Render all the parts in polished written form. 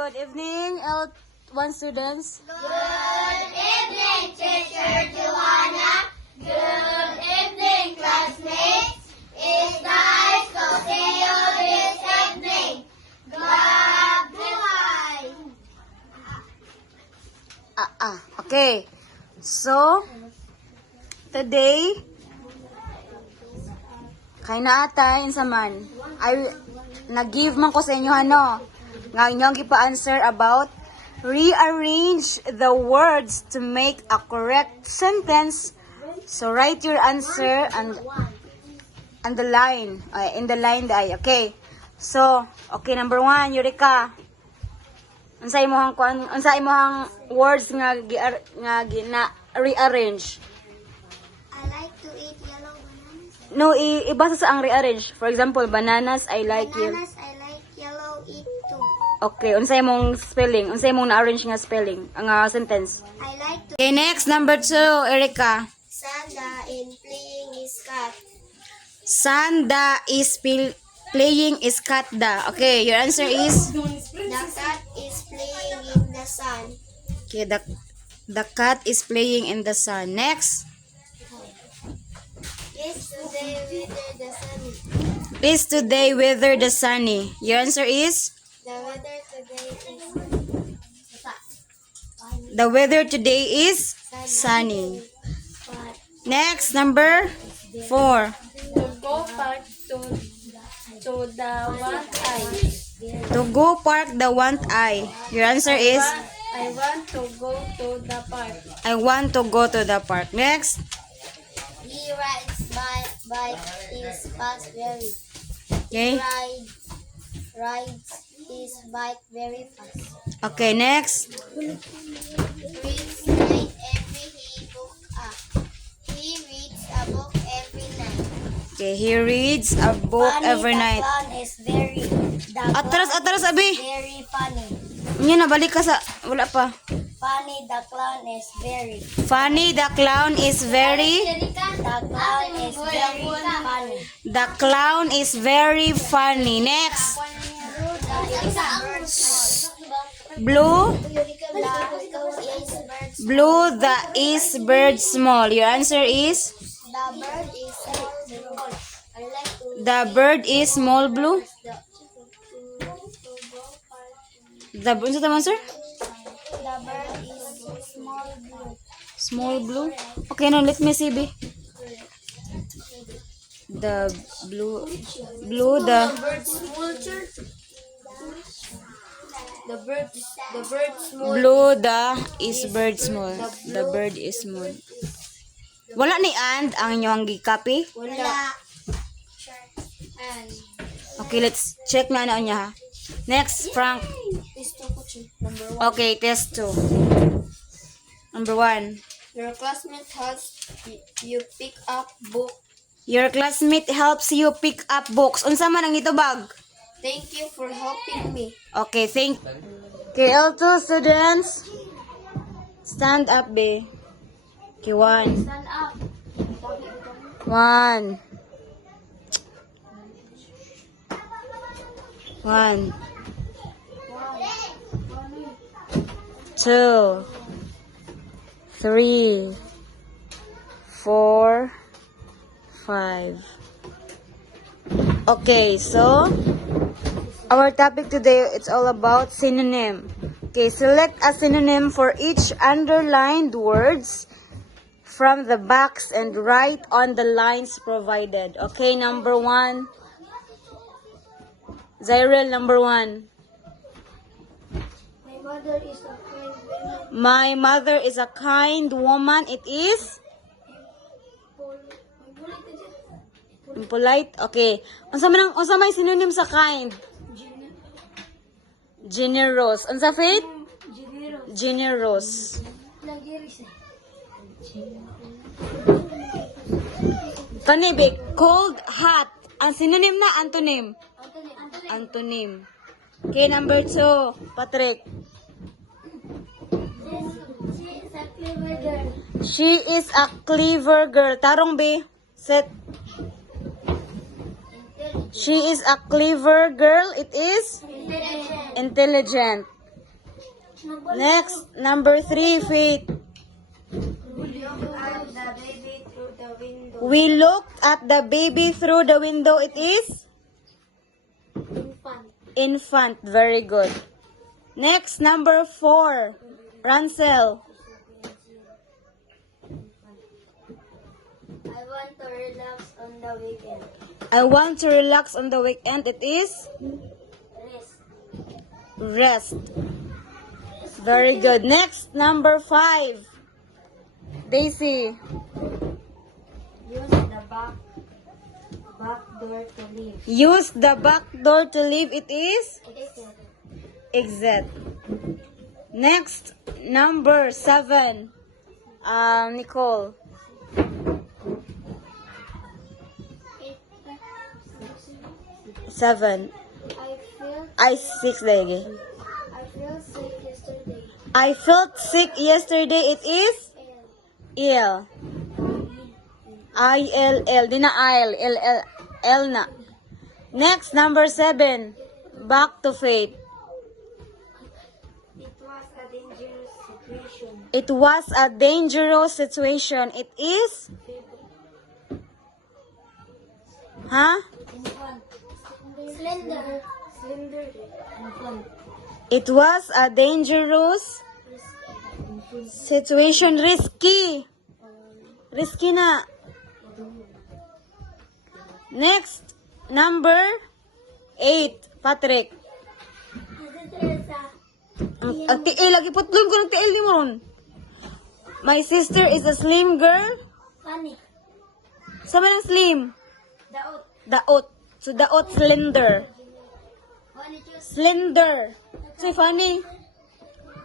good evening, L1 students. Good evening, Teacher Joanna. Good evening, classmates. It's nice to see you this evening. God bless. Okay. So, today, kay na atay sa man. Nag-give man ko sa inyo ano. Nga inyong gipa-answer about rearrange the words to make a correct sentence. So, write your answer and the line. In the line day. Okay. So, okay, number 1, Eureka. Unsay imong words nga rearrange? I like to eat yellow bananas. No, ibasa sa ang rearrange. For example, bananas, I like it. Bananas, I like yellow eat too. Okay, unsay imong spelling? Unsay imong na-arrange nga spelling? Ang sentence. I like to Okay, next, number 2, Erika. Sanda in playing is cat. Sanda is playing is katda. Okay, your answer is? The cat is playing in the sun. Okay, the cat is playing in the sun. Next. Is today weather the sunny? Is today weather the sunny? Your answer is? The weather today is The weather today is sunny. but Next, number 4. To go back to the one eye. To go park the want I. Your answer is? I want to go to the park. I want to go to the park. Next. he rides bike his fast very. Okay. Rides his bike very fast. Okay, next. Reads night every he book up. He reads a book every night. Okay, he reads a book every night. The clown is very. Atras, abi. Very funny. Yan, nabalik ka sa... Wala pa. Funny, the clown is very. Funny, the clown is very... The clown is very funny. The clown is very funny. Next. Blue. Blue, the is bird small. Your answer is? The bird is small. The bird is small I like to blue. The unsa tama, sir? The bird is small blue. Small blue. Okay, now let me see, B. The blue, the bird small. blue, the is bird small. The bird is small. Wala ni and ang inyong gi-copy. Wala. And Okay, let's check na ano niya, ha. Next, Frank. is to number 1. Okay, test 2. Number 1. Your classmate helps you pick up book. Your classmate helps you pick up books. Unsa man ang itubag? Thank you for helping me. Okay, Okay, L2 students. Stand up, B. Okay, 1. Stand up. 1. 1. 2. 3. 4. 5. Okay, so our topic today, it's all about synonym. Okay, select a synonym for each underlined words from the box and write on the lines provided. Okay, number 1. Zyril, number 1. My mother is a kind woman. My mother is a kind woman. It is? Polite. Okay. Unsa may synonym sa kind? Generous. Unsa Faith? Generous. Kanibik. Cold, hot. Ang synonym na antonym. Antonym. Okay, number 2. Patrick. She is a clever girl. Tarong B. Set. She is a clever girl. It is? Intelligent. Next, number 3, Faith. We looked at the baby through the window. It is? Infant. Infant. Very good. Next, number 4. Ransel. I want to relax on the weekend. I want to relax on the weekend. It is? Rest. Rest. Very good. Next, number 5. Daisy. Use the back door to leave. Use the back door to leave. It is? Exit. Next, number 7. Nicole. Seven. I 6 lagi. feel sick yesterday. I felt sick yesterday. It is? Ill. I-L-L. Di na I-L. L na. Next, number 7. Back to Faith. It was a dangerous It was a dangerous situation. situation. It is? Huh? Infant. Slender. Infant. It was a dangerous situation. Risky. Risky na. Next, number 8. Patrick. Ang tiil, lagi putlog ko ng tiil ni mo ron. My sister is a slim girl. Funny. Sama ng slim? Daot. Daot. So, daot, slender. Funny juice. Slender. So, funny.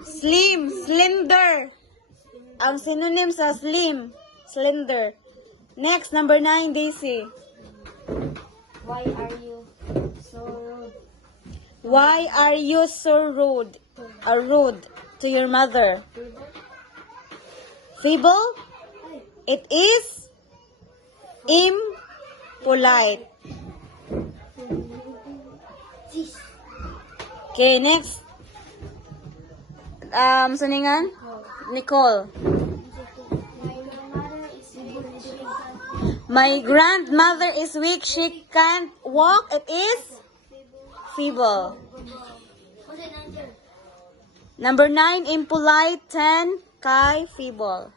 Slim, slender. Ang synonym sa slim, slender. Next, number 9, Daisy. Why are you so rude? Why are you so rude? Rude to your mother. Feeble? It is impolite. Okay, next. Saningan? Nicole. My grandmother is weak. She can't walk. It is feeble. Number 9, impolite. 10, Kai, feeble.